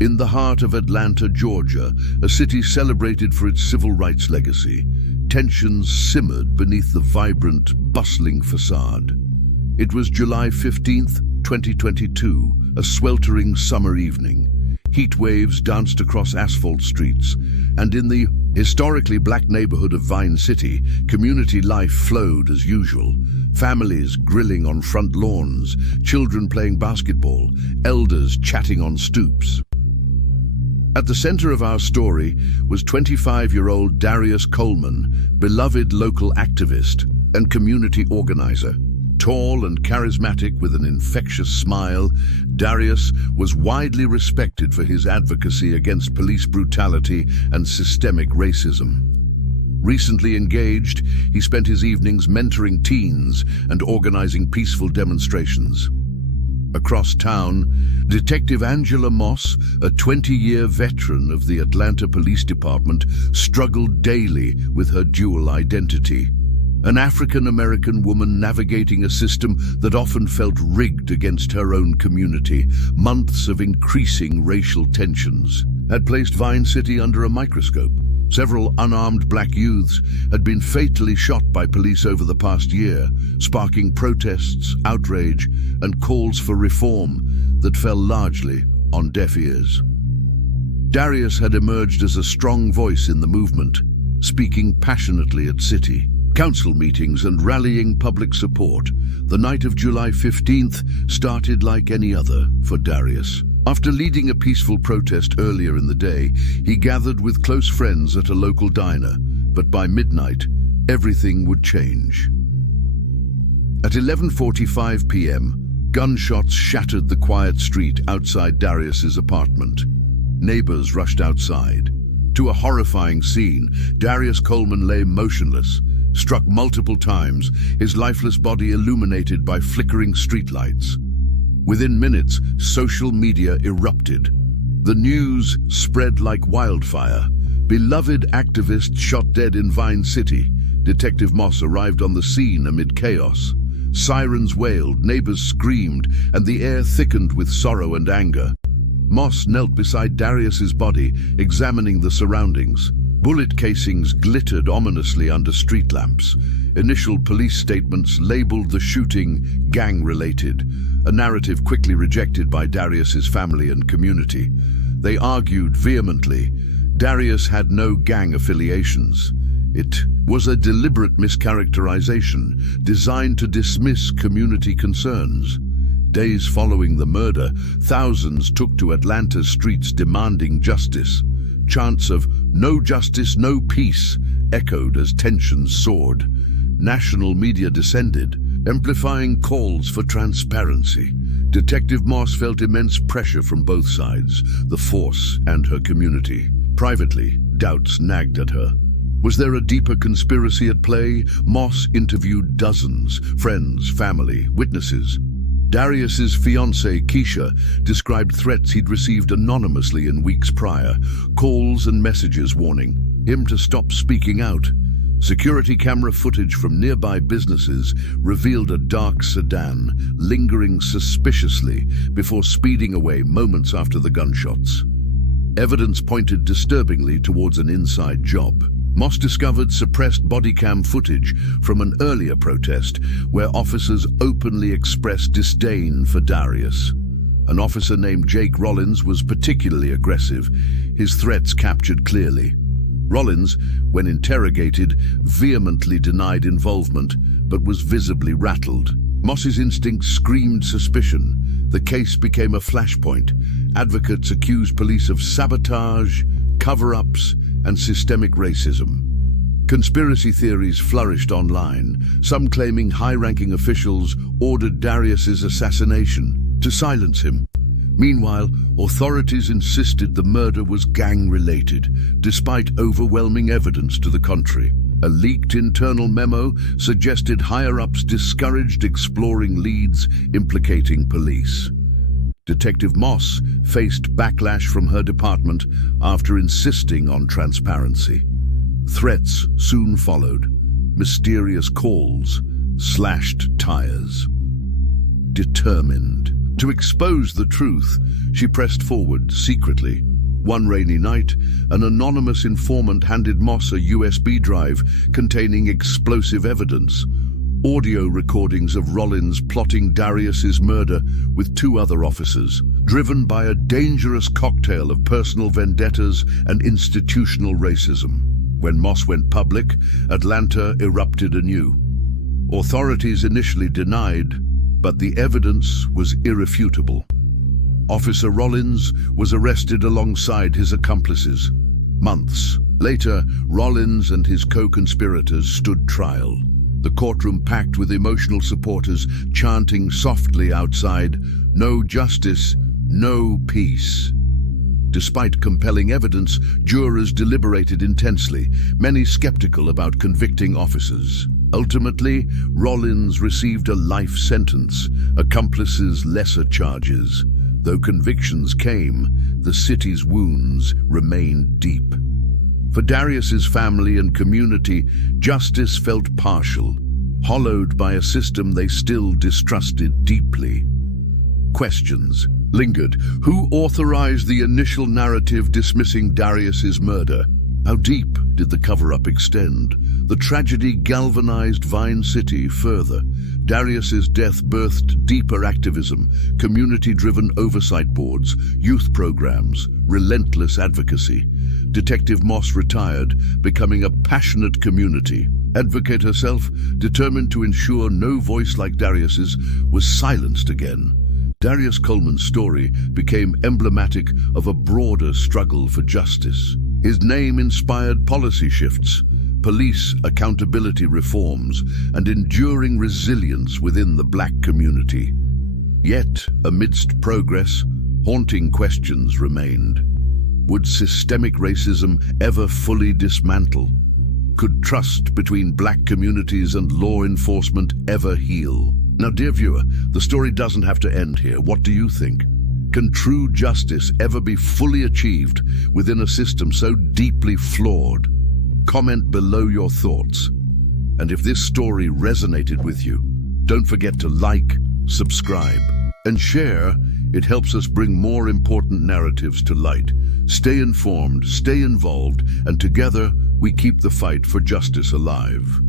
In the heart of Atlanta, Georgia, a city celebrated for its civil rights legacy, tensions simmered beneath the vibrant, bustling facade. It was July 15th, 2022, a sweltering summer evening. Heat waves danced across asphalt streets, and in the historically black neighborhood of Vine City, community life flowed as usual. Families grilling on front lawns, children playing basketball, elders chatting on stoops. At the center of our story was 25-year-old Darius Coleman, beloved local activist and community organizer. Tall and charismatic with an infectious smile, Darius was widely respected for his advocacy against police brutality and systemic racism. Recently engaged, he spent his evenings mentoring teens and organizing peaceful demonstrations. Across town, Detective Angela Moss, a 20-year veteran of the Atlanta Police Department, struggled daily with her dual identity. An African-American woman navigating a system that often felt rigged against her own community. Months of increasing racial tensions had placed Vine City under a microscope. Several unarmed black youths had been fatally shot by police over the past year, sparking protests, outrage, and calls for reform that fell largely on deaf ears. Darius had emerged as a strong voice in the movement, speaking passionately at city council meetings and rallying public support. The night of July 15th started like any other for Darius. After leading a peaceful protest earlier in the day, he gathered with close friends at a local diner, but by midnight, everything would change. At 11:45 p.m., gunshots shattered the quiet street outside Darius's apartment. Neighbors rushed outside. To a horrifying scene, Darius Coleman lay motionless, struck multiple times, his lifeless body illuminated by flickering streetlights. Within minutes, social media erupted. The news spread like wildfire. Beloved activist shot dead in Vine City. Detective Moss arrived on the scene amid chaos. Sirens wailed, neighbors screamed, and the air thickened with sorrow and anger. Moss knelt beside Darius's body, examining the surroundings. Bullet casings glittered ominously under street lamps. Initial police statements labeled the shooting gang-related, a narrative quickly rejected by Darius's family and community. They argued vehemently Darius had no gang affiliations. It was a deliberate mischaracterization designed to dismiss community concerns. Days following the murder, thousands took to Atlanta's streets demanding justice. Chants of "no justice, no peace" echoed as tensions soared. National media descended, amplifying calls for transparency. Detective Moss felt immense pressure from both sides, the force and her community. Privately, doubts nagged at her. Was there a deeper conspiracy at play? Moss interviewed dozens, friends, family, witnesses. Darius's fiancée, Keisha, described threats he'd received anonymously in weeks prior, calls and messages warning him to stop speaking out. Security camera footage from nearby businesses revealed a dark sedan lingering suspiciously before speeding away moments after the gunshots. Evidence pointed disturbingly towards an inside job. Moss discovered suppressed bodycam footage from an earlier protest where officers openly expressed disdain for Darius. An officer named Jake Rollins was particularly aggressive, his threats captured clearly. Rollins, when interrogated, vehemently denied involvement, but was visibly rattled. Moss's instincts screamed suspicion. The case became a flashpoint. Advocates accused police of sabotage, cover-ups, and systemic racism. Conspiracy theories flourished online, some claiming high-ranking officials ordered Darius's assassination to silence him. Meanwhile, authorities insisted the murder was gang-related, despite overwhelming evidence to the contrary. A leaked internal memo suggested higher-ups discouraged exploring leads implicating police. Detective Moss faced backlash from her department after insisting on transparency. Threats soon followed, mysterious calls, slashed tires. Determined, To expose the truth, she pressed forward secretly. One rainy night, an anonymous informant handed Moss a USB drive containing explosive evidence. Audio recordings of Rollins plotting Darius's murder with two other officers, driven by a dangerous cocktail of personal vendettas and institutional racism. When Moss went public, Atlanta erupted anew. Authorities initially denied, but the evidence was irrefutable. Officer Rollins was arrested alongside his accomplices. Months later, Rollins and his co-conspirators stood trial. The courtroom packed with emotional supporters chanting softly outside, "No justice, no peace." Despite compelling evidence, jurors deliberated intensely, many skeptical about convicting officers. Ultimately, Rollins received a life sentence, accomplices lesser charges. Though convictions came, the city's wounds remained deep. For Darius's family and community, justice felt partial, hollowed by a system they still distrusted deeply. Questions lingered. Who authorized the initial narrative dismissing Darius's murder? How deep did the cover-up extend? The tragedy galvanized Vine City further. Darius's death birthed deeper activism, community-driven oversight boards, youth programs, relentless advocacy. Detective Moss retired, becoming a passionate community advocate herself, determined to ensure no voice like Darius's was silenced again. Darius Coleman's story became emblematic of a broader struggle for justice. His name inspired policy shifts, police accountability reforms, and enduring resilience within the Black community. Yet, amidst progress, haunting questions remained. Would systemic racism ever fully dismantle? Could trust between Black communities and law enforcement ever heal? Now, dear viewer, the story doesn't have to end here. What do you think? Can true justice ever be fully achieved within a system so deeply flawed? Comment below your thoughts. And if this story resonated with you, don't forget to like, subscribe, and share. It helps us bring more important narratives to light. Stay informed, stay involved, and together we keep the fight for justice alive.